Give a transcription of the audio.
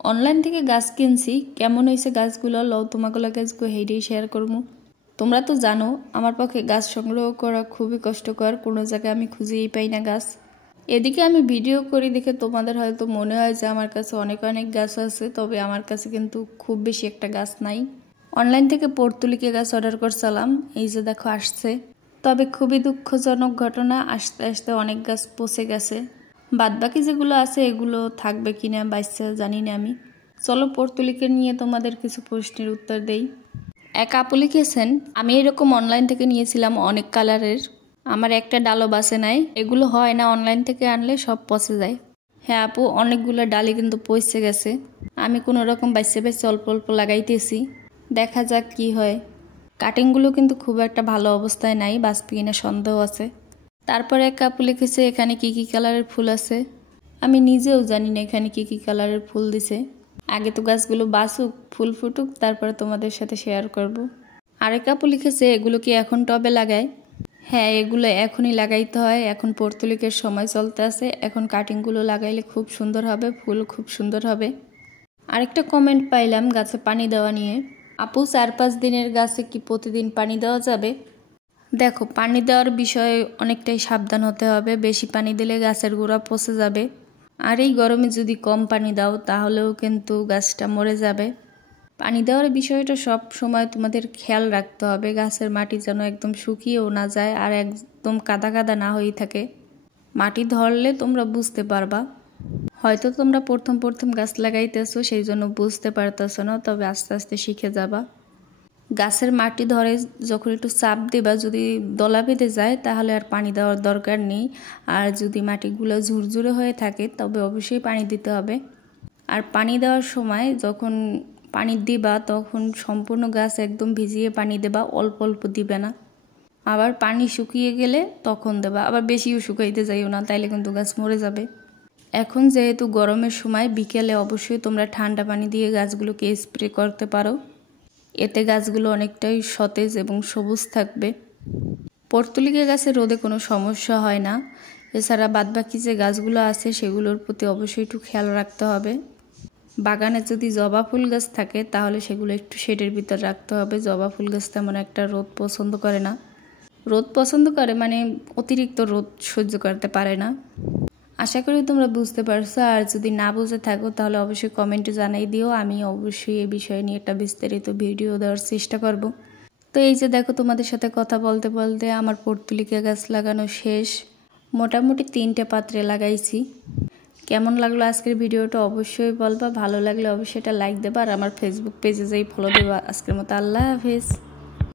Online থেকে গাছ কিনছি, কেমন হয়েছে গাছগুলো লও তোমাকে লাগে হেইটাই শেয়ার করবো। তোমরা তো জানো আমার পক্ষে গাছ সংগ্রহ করা খুবই কষ্টকর, কোনো জায়গায় আমি খুঁজেই পাই না গাছ। এদিকে আমি ভিডিও করি দেখে তোমাদের হয়তো মনে হয় যে আমার কাছে অনেক অনেক গাছ আছে, তবে আমার কাছে কিন্তু খুব বেশি একটা গাছ নাই। অনলাইন থেকে পর্তুলিকা গাছ অর্ডার করছিলাম, এই যে দেখো আসছে। তবে খুবই দুঃখজনক ঘটনা, আসতে আসতে অনেক গাছ পচে গেছে। বাদবাকি যেগুলো আছে এগুলো থাকবে কিনা বাইসা জানি না আমি। চলো পর্তুলিকা নিয়ে তোমাদের কিছু প্রশ্নের উত্তর দেই। এক আপু লিখেছেন, আমি এরকম অনলাইন থেকে নিয়েছিলাম অনেক কালারের, আমার একটা ডালও বাসে নাই। এগুলো হয় না, অনলাইন থেকে আনলে সব পচে যায়। হ্যাঁ আপু, অনেকগুলো ডালি কিন্তু পচে গেছে। আমি কোনো রকম বাইসে বাইসে অল্প অল্প লাগাইতেছি, দেখা যাক কি হয়। কাটিংগুলো কিন্তু খুব একটা ভালো অবস্থায় নাই, বাঁচবে কিনা সন্দেহ আছে। তারপরে এক আপু লিখেছে এখানে কি কি কালারের ফুল আছে। আমি নিজেও জানি না এখানে কি কি কালারের ফুল দিছে। আগে তো গাছগুলো বাঁচুক, ফুল ফুটুক, তারপরে তোমাদের সাথে শেয়ার করব। আরেক আপু লিখেছে এগুলো কি এখন টবে লাগায়। হ্যাঁ, এগুলো এখনই লাগাইতে হয়, এখন পর্তুলিকের সময় চলতে আছে, এখন কাটিংগুলো লাগাইলে খুব সুন্দর হবে, ফুল খুব সুন্দর হবে। আরেকটা কমেন্ট পাইলাম গাছে পানি দেওয়া নিয়ে। আপু 4-5 দিনের গাছে কি প্রতিদিন পানি দেওয়া যাবে? দেখো, পানি দেওয়ার বিষয়ে অনেকটাই সাবধান হতে হবে, বেশি পানি দিলে গাছের গোড়া পচে যাবে। আর এই গরমে যদি কম পানি দাও তাহলেও কিন্তু গাছটা মরে যাবে। পানি দেওয়ার বিষয়টা সব সময় তোমাদের খেয়াল রাখতে হবে, গাছের মাটি যেন একদম শুকিয়েও না যায় আর একদম কাদা কাদা না হয়ে থাকে। মাটি ধরলে তোমরা বুঝতে পারবা। হয়তো তোমরা প্রথম প্রথম গাছ লাগাইতেছো সেই জন্য বুঝতে পারতেছো না, তবে আস্তে আস্তে শিখে যাবা। গাছের মাটি ধরে যখন একটু চাপ দেবা, যদি দলা বেঁধে যায় তাহলে আর পানি দেওয়ার দরকার নেই। আর যদি মাটিগুলো ঝুরঝুরে হয়ে থাকে তবে অবশ্যই পানি দিতে হবে। আর পানি দেওয়ার সময় যখন পানি দিবা তখন সম্পূর্ণ গাছ একদম ভিজিয়ে পানি দেবা, অল্প অল্প দিবে না। আবার পানি শুকিয়ে গেলে তখন দেবা, আবার বেশিও শুকাইতে যাইও না, তাইলে কিন্তু গাছ মরে যাবে। এখন যেহেতু গরমের সময়, বিকেলে অবশ্যই তোমরা ঠান্ডা পানি দিয়ে গাছগুলোকে স্প্রে করতে পারো, এতে গাছগুলো অনেকটাই সতেজ এবং সবুজ থাকবে। পর্তুলিকা গাছে রোদে কোনো সমস্যা হয় না। এছাড়া বাদবাকি যে গাছগুলো আছে সেগুলোর প্রতি অবশ্যই একটু খেয়াল রাখতে হবে। বাগানে যদি জবা ফুল গাছ থাকে তাহলে সেগুলো একটু শেডের ভিতর রাখতে হবে। জবা ফুল গাছ তেমন একটা রোদ পছন্দ করে না, রোদ পছন্দ করে মানে অতিরিক্ত রোদ সহ্য করতে পারে না। আশা করি তোমরা বুঝতে পারছো, আর যদি না বুঝে থাকো তাহলে অবশ্যই কমেন্টে জানাই দিও, আমি অবশ্যই এই বিষয় নিয়ে একটা বিস্তারিত ভিডিও দেওয়ার চেষ্টা করব। তো এই যে দেখো, তোমাদের সাথে কথা বলতে বলতে আমার পর্তুলিকা গাছ লাগানো শেষ। মোটামুটি 3টে পাত্রে লাগাইছি। কেমন লাগলো আজকের ভিডিওটা অবশ্যই বলবা, ভালো লাগলে অবশ্যই এটা লাইক দেবা, আর আমার ফেসবুক পেজে যাই ফলো দেবা। আজকের মতো আল্লাহ হাফেজ।